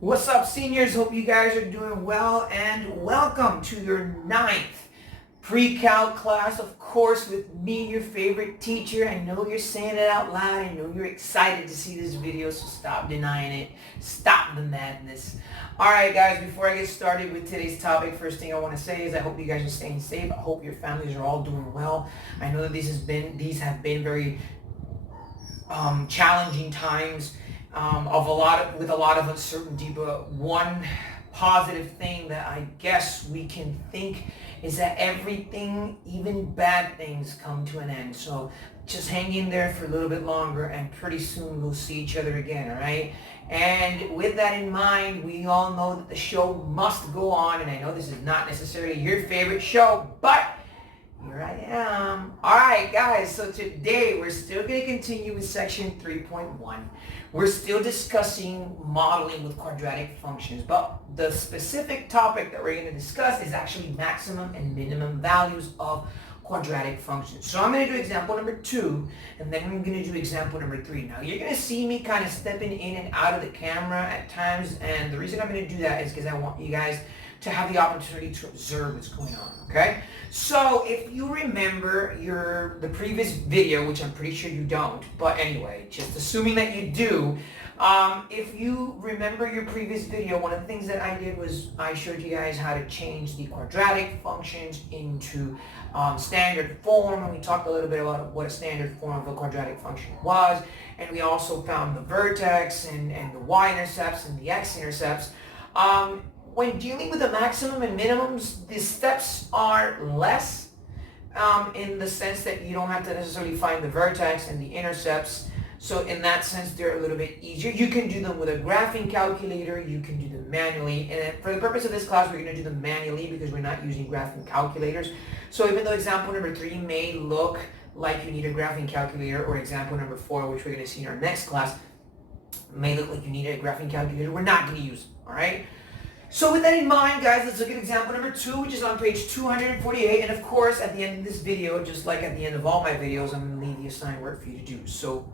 What's up, seniors? Hope you guys are doing well, and welcome to your 9th pre-calc class, of course, with me, your favorite teacher. I know you're saying it out loud. I know you're excited to see this video, so stop denying it. Stop the madness. All right, guys, before I get started with today's topic, first thing I want to say is I hope you guys are staying safe. I hope your families are all doing well. I know that these have been very challenging times, with a lot of uncertainty. But one positive thing that I guess we can think is that everything, even bad things, come to an end. So just hang in there for a little bit longer, and pretty soon we'll see each other again. All right. And with that in mind, we all know that the show must go on. And I know this is not necessarily your favorite show, but here I am. All right, guys, so today we're still going to continue with section 3.1. We're still discussing modeling with quadratic functions, but the specific topic that we're going to discuss is actually maximum and minimum values of quadratic functions. So I'm going to do example number 2, and then I'm going to do example number 3. Now, you're going to see me kind of stepping in and out of the camera at times, and the reason I'm going to do that is because I want you guys to have the opportunity to observe what's going on, okay? So if you remember the previous video, which I'm pretty sure you don't, but anyway, just assuming that you do, if you remember your previous video, one of the things that I did was I showed you guys how to change the quadratic functions into standard form, and we talked a little bit about what a standard form of a quadratic function was, and we also found the vertex and the y-intercepts and the x-intercepts. When dealing with the maximum and minimums, the steps are less in the sense that you don't have to necessarily find the vertex and the intercepts. So in that sense, they're a little bit easier. You can do them with a graphing calculator. You can do them manually. And for the purpose of this class, we're going to do them manually because we're not using graphing calculators. So even though example number 3 may look like you need a graphing calculator, or example number 4, which we're going to see in our next class, may look like you need a graphing calculator, we're not going to use them, all right? So with that in mind, guys, let's look at example number 2, which is on page 248. And of course, at the end of this video, just like at the end of all my videos, I'm going to leave the assigned work for you to do. So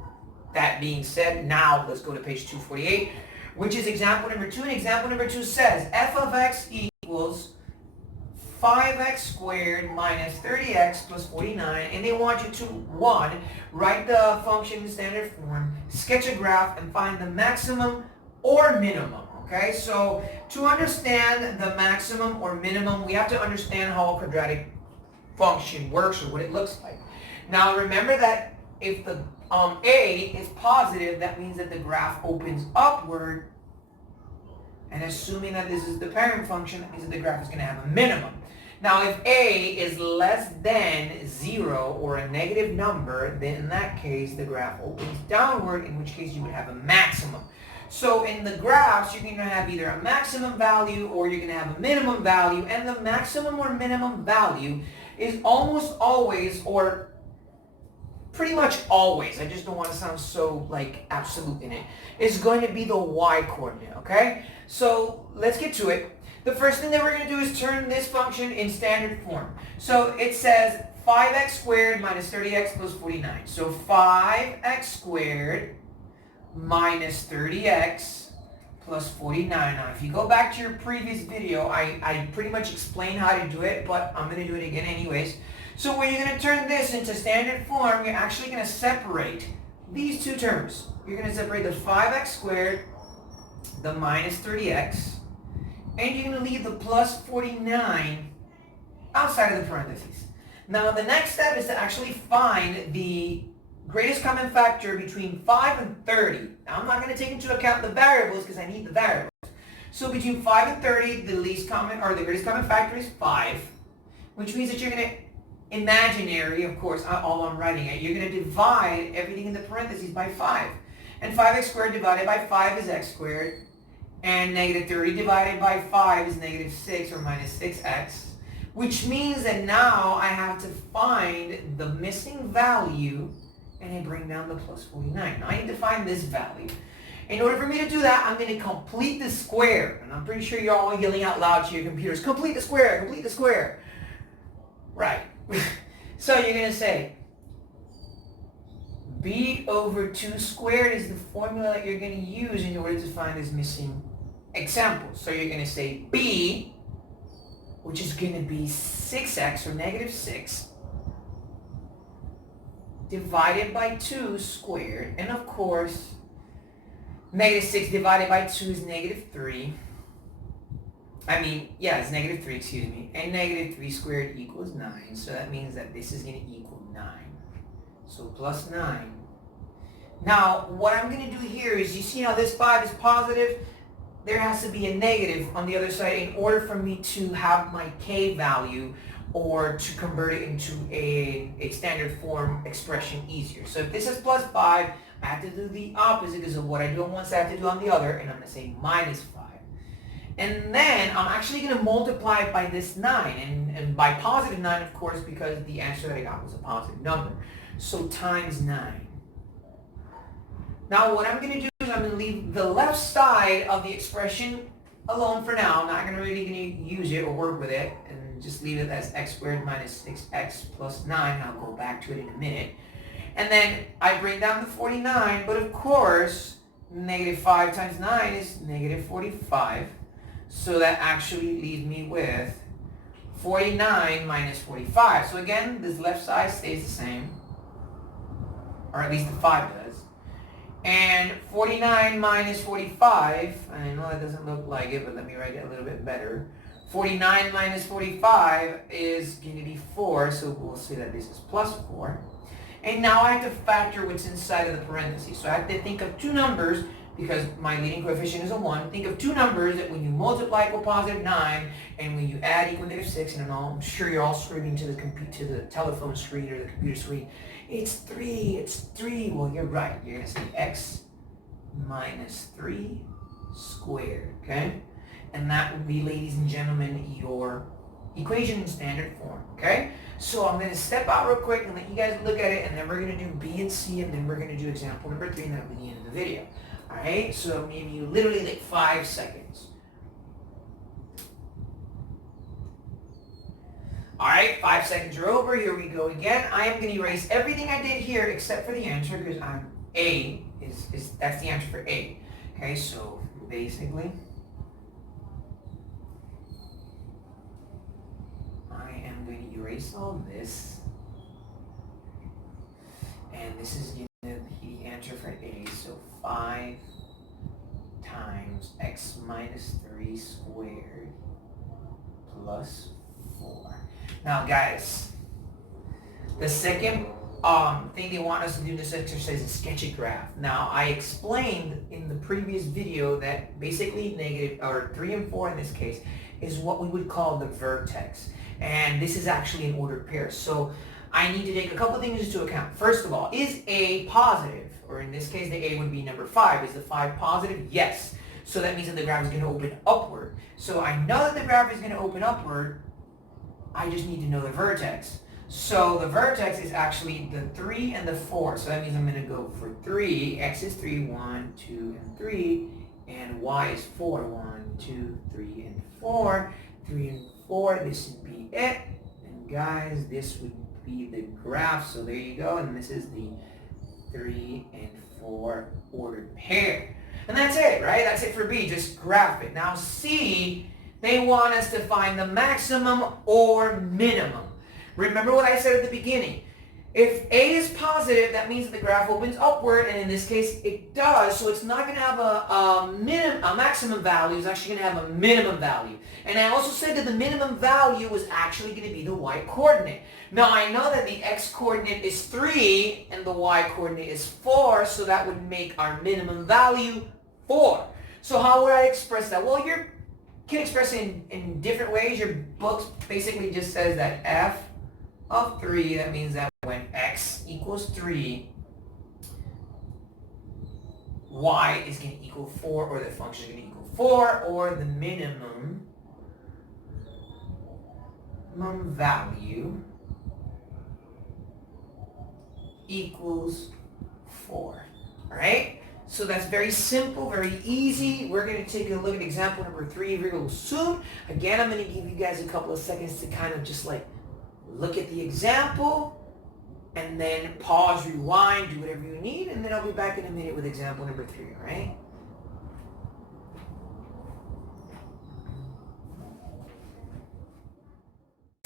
that being said, now let's go to page 248, which is example number 2. And example number 2 says f of x equals 5x squared minus 30x plus 49. And they want you to, 1, write the function in standard form, sketch a graph, and find the maximum or minimum. Okay, so to understand the maximum or minimum, we have to understand how a quadratic function works or what it looks like. Now remember that if the a is positive, that means that the graph opens upward. And assuming that this is the parent function, that means that the graph is going to have a minimum. Now if a is less than 0 or a negative number, then in that case the graph opens downward, in which case you would have a maximum. So in the graphs, you're going to have either a maximum value or you're going to have a minimum value. And the maximum or minimum value is almost always, or pretty much always, I just don't want to sound so like absolute in it, is going to be the y-coordinate, okay? So let's get to it. The first thing that we're going to do is turn this function in standard form. So it says 5x squared minus 30x plus 49. So 5x squared minus 30x plus 49. Now, if you go back to your previous video, I pretty much explained how to do it, but I'm going to do it again anyways. So when you're going to turn this into standard form, you're actually going to separate these two terms. You're going to separate the 5x squared, the minus 30x, and you're going to leave the plus 49 outside of the parentheses. Now, the next step is to actually find the greatest common factor between 5 and 30. Now, I'm not going to take into account the variables because I need the variables. So between 5 and 30, the least common, or the greatest common factor is 5, which means that you're going to, imaginary, of course, all I'm writing it, you're going to divide everything in the parentheses by 5. And 5x squared divided by 5 is x squared, and negative 30 divided by 5 is negative 6 or minus 6x, which means that now I have to find the missing value and I bring down the plus 49. Now I need to find this value. In order for me to do that, I'm going to complete the square. And I'm pretty sure you're all yelling out loud to your computers, complete the square, complete the square. Right. So you're going to say, b over 2 squared is the formula that you're going to use in order to find this missing example. So you're going to say b, which is going to be 6x, or negative 6, divided by 2 squared. And of course, negative 6 divided by 2 is negative 3. It's negative 3, excuse me. And negative 3 squared equals 9. So that means that this is going to equal 9. So plus 9. Now, what I'm going to do here is, you see how this 5 is positive? There has to be a negative on the other side in order for me to have my k value, or to convert it into a standard form expression easier. So if this is plus 5, I have to do the opposite, because of what I do on one side, I have to do on the other, and I'm going to say minus 5. And then I'm actually going to multiply it by this 9, and by positive 9, of course, because the answer that I got was a positive number. So times 9. Now what I'm going to do is I'm going to leave the left side of the expression alone for now. I'm not going to use it or work with it, and just leave it as x squared minus 6x plus 9. I'll go back to it in a minute. And then I bring down the 49, but of course, negative 5 times 9 is negative 45. So that actually leaves me with 49 minus 45. So again, this left side stays the same, or at least the 5 does. And 49 minus 45, I know that doesn't look like it, but let me write it a little bit better. 49 minus 45 is going to be 4, so we'll say that this is plus 4. And now I have to factor what's inside of the parentheses. So I have to think of two numbers, because my leading coefficient is a 1. Think of two numbers that when you multiply equal positive 9, and when you add equal negative 6, and I'm sure you're all screaming to the telephone screen or the computer screen, it's 3, it's 3. Well, you're right. You're going to say x minus 3 squared, okay? And that would be, ladies and gentlemen, your equation in standard form, okay? So I'm going to step out real quick and let you guys look at it, and then we're going to do B and C, and then we're going to do example number 3, and that'll be the end of the video. Alright, so maybe literally like 5 seconds. Alright, 5 seconds are over. Here we go again. I am going to erase everything I did here except for the answer, because A is that's the answer for A. Okay, so basically, I am going to erase all this. And this is going to be the answer for A. So 5 times x minus 3 squared plus 4. Now guys, the second thing they want us to do in this exercise is sketch a graph. Now I explained in the previous video that basically negative, or 3 and 4 in this case, is what we would call the vertex. And this is actually an ordered pair. So I need to take a couple things into account. First of all, is A positive? Or in this case, the A would be number 5. Is the 5 positive? Yes. So that means that the graph is going to open upward. So I know that the graph is going to open upward. I just need to know the vertex. So the vertex is actually the 3 and the 4. So that means I'm going to go for 3. X is 3, 1, 2, and 3. And Y is 4, 1, 2, 3, and 4. 3 and 4, this would be it. And guys, this would be the graph. So there you go. And this is the 3 and 4 ordered pair. And that's it, right? That's it for B. Just graph it. Now C, they want us to find the maximum or minimum. Remember what I said at the beginning. If A is positive, that means that the graph opens upward, and in this case it does. So it's not going to have a maximum value. It's actually going to have a minimum value. And I also said that the minimum value was actually going to be the y coordinate. Now I know that the x coordinate is 3 and the y coordinate is 4, so that would make our minimum value 4. So how would I express that? Well, you can express it in different ways. Your book basically just says that f of 3, that means that when x equals 3, y is going to equal 4, or the function is going to equal 4, or the minimum value equals 4. All right? So that's very simple, very easy. We're going to take a look at example number 3 real soon. Again, I'm going to give you guys a couple of seconds to kind of just like look at the example, and then pause, rewind, do whatever you need, and then I'll be back in a minute with example number 3, all right?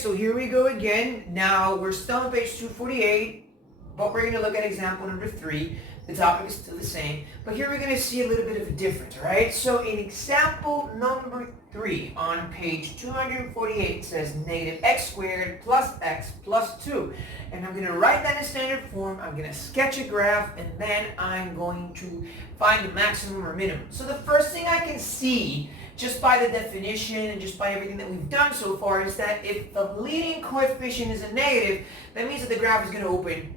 So here we go again. Now we're still on page 248, but we're going to look at example number 3. The topic is still the same, but here we're going to see a little bit of a difference, all right? So in example number 3 on page 248, it says negative x squared plus x plus 2. And I'm going to write that in standard form. I'm going to sketch a graph, and then I'm going to find the maximum or minimum. So the first thing I can see, just by the definition and just by everything that we've done so far, is that if the leading coefficient is a negative, that means that the graph is going to open,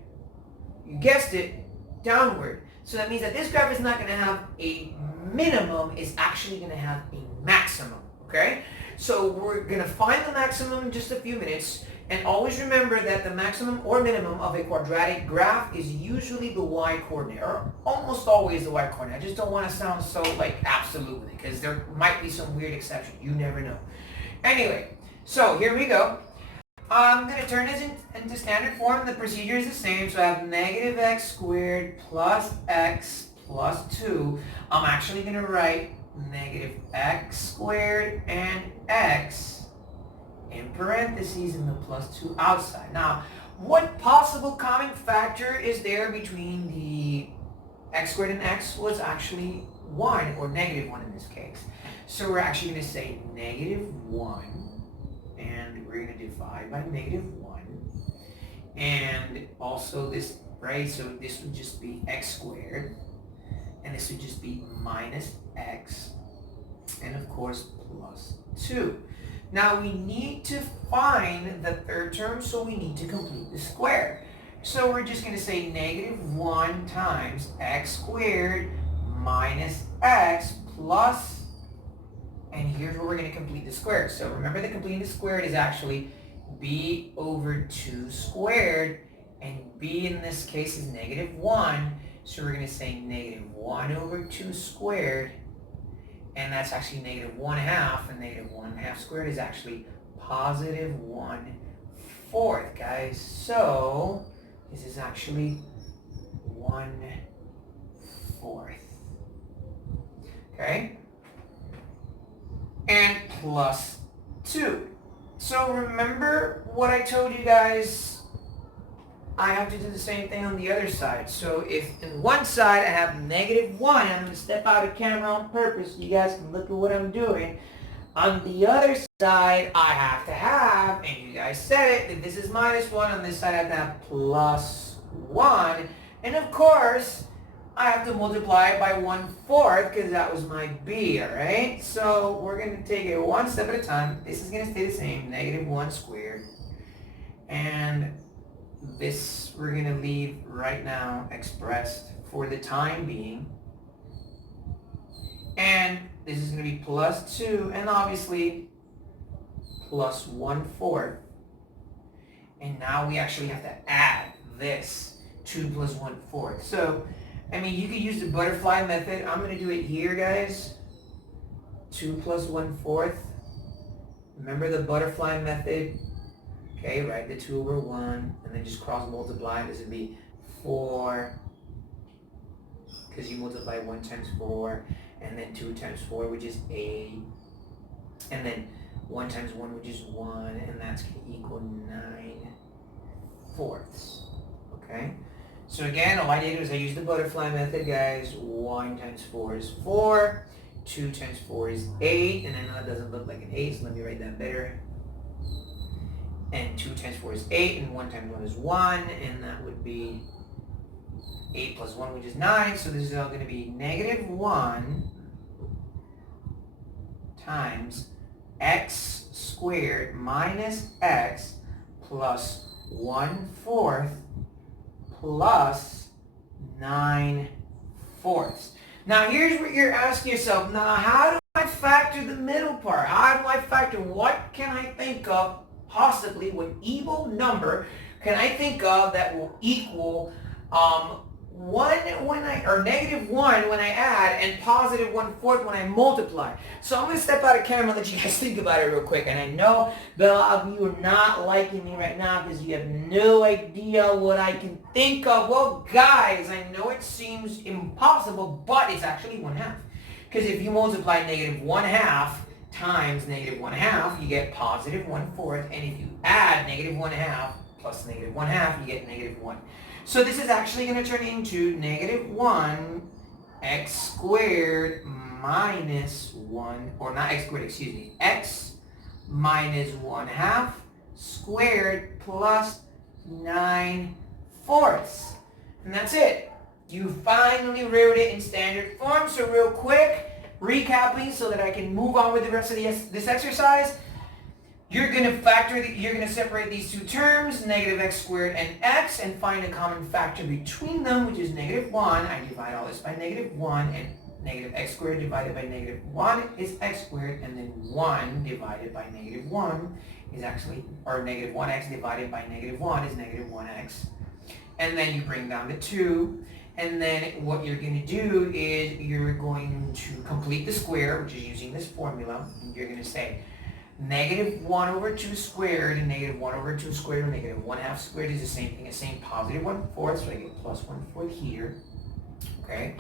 you guessed it, downward. So that means that this graph is not going to have a minimum, it's actually going to have a maximum, okay? So we're going to find the maximum in just a few minutes, and always remember that the maximum or minimum of a quadratic graph is usually the y-coordinate, or almost always the y-coordinate. I just don't want to sound so like absolutely, because there might be some weird exception. You never know. Anyway, so here we go. I'm going to turn this into standard form. The procedure is the same. So I have negative x squared plus x plus 2. I'm actually going to write negative x squared and x in parentheses and the plus 2 outside. Now, what possible common factor is there between the x squared and x? Well, it's actually 1, or negative 1 in this case. So we're actually going to say negative 1. And we're going to divide by negative 1. And also this, right? So this would just be x squared. And this would just be minus x. And of course, plus 2. Now we need to find the third term, so we need to complete the square. So we're just going to say negative 1 times x squared minus x plus, and here's where we're going to complete the square. So remember that completing the squared is actually b over 2 squared, and b in this case is negative 1. So we're going to say negative 1 over 2 squared, and that's actually negative 1/2, and negative 1/2 squared is actually positive 1/4, guys. So this is actually 1/4. Okay? And plus 2. So remember what I told you guys, I have to do the same thing on the other side. So if in one side I have negative 1, I'm going to step out of camera on purpose so you guys can look at what I'm doing. On the other side, I have to have, and you guys said it, that this is minus 1. On this side, I have to have plus 1. And of course, I have to multiply it by 1/4 because that was my b, all right? So we're going to take it one step at a time. This is going to stay the same, negative 1 squared. And this we're going to leave right now expressed for the time being. And this is going to be plus 2, and obviously plus 1/4. And now we actually have to add this 2 plus 1/4. So I mean, you could use the butterfly method. I'm going to do it here, guys. 2 plus 1/4. Remember the butterfly method? Okay, write the 2 over 1, and then just cross multiply. This would be 4, because you multiply 1 times 4, and then 2 times 4, which is 8. And then 1 times 1, which is 1, and that's going to equal 9/4. Okay? So again, all I did was I used the butterfly method, guys. 1 times 4 is 4. 2 times 4 is 8. And I know that doesn't look like an 8, so let me write that better. And 2 times 4 is 8, and 1 times 1 is 1. And that would be 8 plus 1, which is 9. So this is all going to be negative 1 times x squared minus x plus 1/4 plus 9/4. Now here's what you're asking yourself. Now how do I factor the middle part? How do I factor? What can I think of possibly, what even number can I think of that will equal 1 when or negative 1 when I add, and positive 1/4 when I multiply? So I'm going to step out of camera and let you guys think about it real quick. And I know that a lot of you are not liking me right now because you have no idea what I can think of. Well, guys, I know it seems impossible, but it's actually 1/2. Because if you multiply negative 1/2 times negative 1/2, you get positive 1/4. And if you add negative 1/2 plus negative 1/2, you get negative 1. So this is actually going to turn into negative 1 x squared minus 1, or not x squared, excuse me, x minus 1/2 squared plus 9/4. And that's it. You finally wrote it in standard form. So real quick, recapping so that I can move on with the rest of this exercise. You're going to separate these two terms, negative x squared and x, and find a common factor between them, which is negative 1. I divide all this by negative 1, and negative x squared divided by negative 1 is x squared, and then 1 divided by negative 1 is actually, or negative 1x divided by negative 1 is negative 1x. And then you bring down the 2, and then what you're going to do is you're going to complete the square, which is using this formula, and you're going to say negative 1 over 2 squared and negative 1 over 2 squared or negative 1/2 squared is the same thing as saying positive 1/4, so I get plus 1/4 here, okay?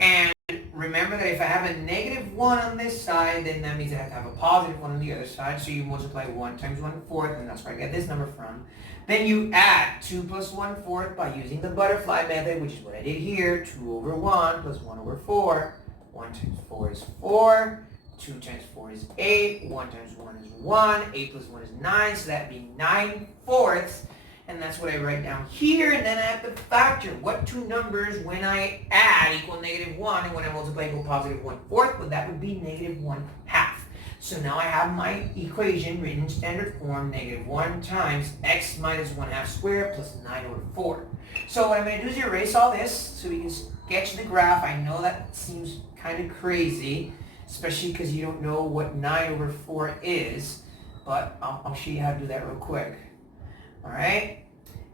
And remember that if I have a negative 1 on this side, then that means I have to have a positive 1 on the other side, so you multiply 1 times 1/4, and that's where I get this number from. Then you add 2 plus 1/4 by using the butterfly method, which is what I did here, 2 over 1 plus 1 over 4. 1 times 4 is 4. 2 times 4 is 8, 1 times 1 is 1, 8 plus 1 is 9, so that'd be 9/4, and that's what I write down here, and then I have to factor what two numbers when I add equal negative 1, and when I multiply equal positive 1/4, well that would be negative 1/2. So now I have my equation written in standard form, negative 1 times x minus 1/2 squared plus 9 over 4. So what I'm going to do is erase all this so we can sketch the graph. I know that seems kind of crazy, especially because you don't know what 9 over 4 is, but I'll show you how to do that real quick. All right?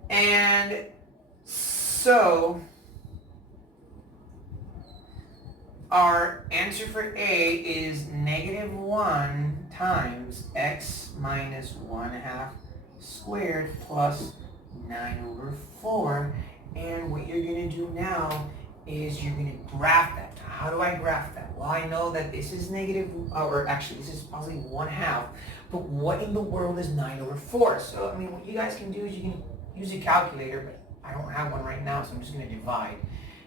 And so our answer for A is negative 1 times x minus 1/2 squared plus 9 over 4. And what you're going to do now is you're going to graph that. How do I graph that? Well, I know that this is negative, or actually this is possibly 1/2, but what in the world is 9 over 4? So, I mean, what you guys can do is you can use a calculator, but I don't have one right now, so I'm just going to divide.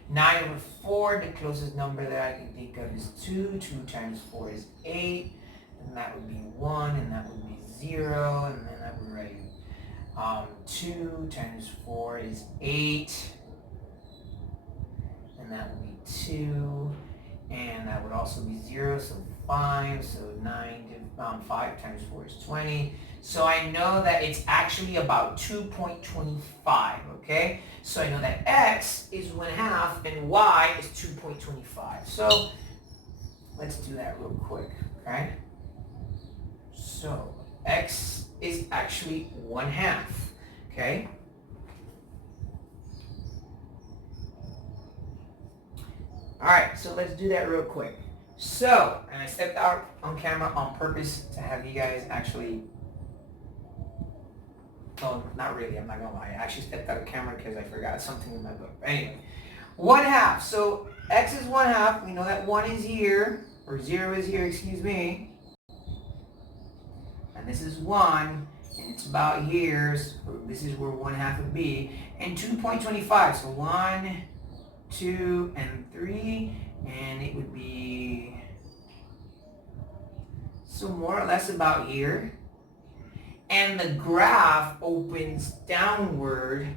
9 over 4, the closest number that I can think of is 2. 2 times 4 is 8, and that would be 1, and that would be 0, and then I would write 2 times 4 is 8, and that would be 2, and that would also be 0, so 5, so 5 times 4 is 20. So I know that it's actually about 2.25, okay? So I know that x is 1/2 and y is 2.25. So let's do that real quick, okay? So x is actually 1/2, okay? All right, so let's do that real quick. So, and I stepped out on camera on purpose to have you guys actually, well, not really, I'm not gonna lie. I actually stepped out of camera because I forgot something in my book. But anyway, 1/2. So x is 1/2. We know that 1 is here, or 0 is here, excuse me. And this is 1, and it's about here, so this is where 1/2 would be. And 2.25, so 1, 2, and 3, and it would be, so more or less about here. And the graph opens downward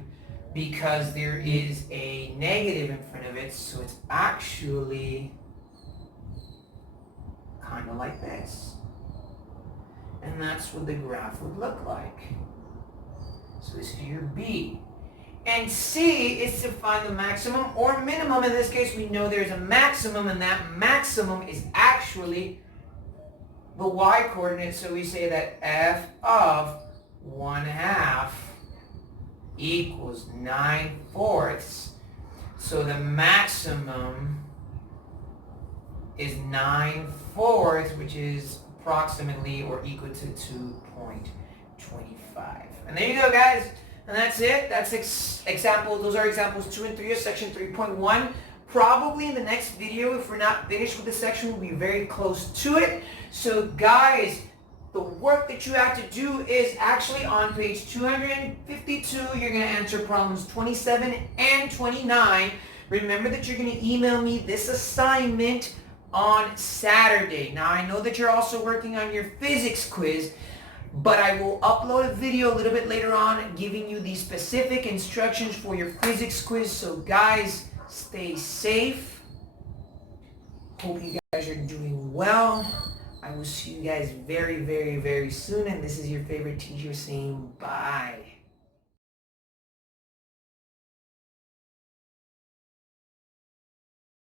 because there is a negative in front of it, so it's actually kind of like this. And that's what the graph would look like. So this is your B. And C is to find the maximum or minimum. In this case, we know there's a maximum, and that maximum is actually the y-coordinate. So we say that f of 1/2 equals 9/4. So the maximum is 9/4, which is approximately or equal to 2.25. And there you go, guys. And that's it. That's example. Those are examples 2 and 3 of section 3.1. probably in the next video, if we're not finished with this section, we'll be very close to it. So guys, the work that you have to do is actually on page 252. You're going to answer problems 27 and 29. Remember that you're going to email me this assignment on Saturday. Now I know that you're also working on your physics quiz, but I will upload a video a little bit later on giving you the specific instructions for your physics quiz. So guys, stay safe. Hope you guys are doing well. I will see you guys very, very, very soon. And this is your favorite teacher saying bye.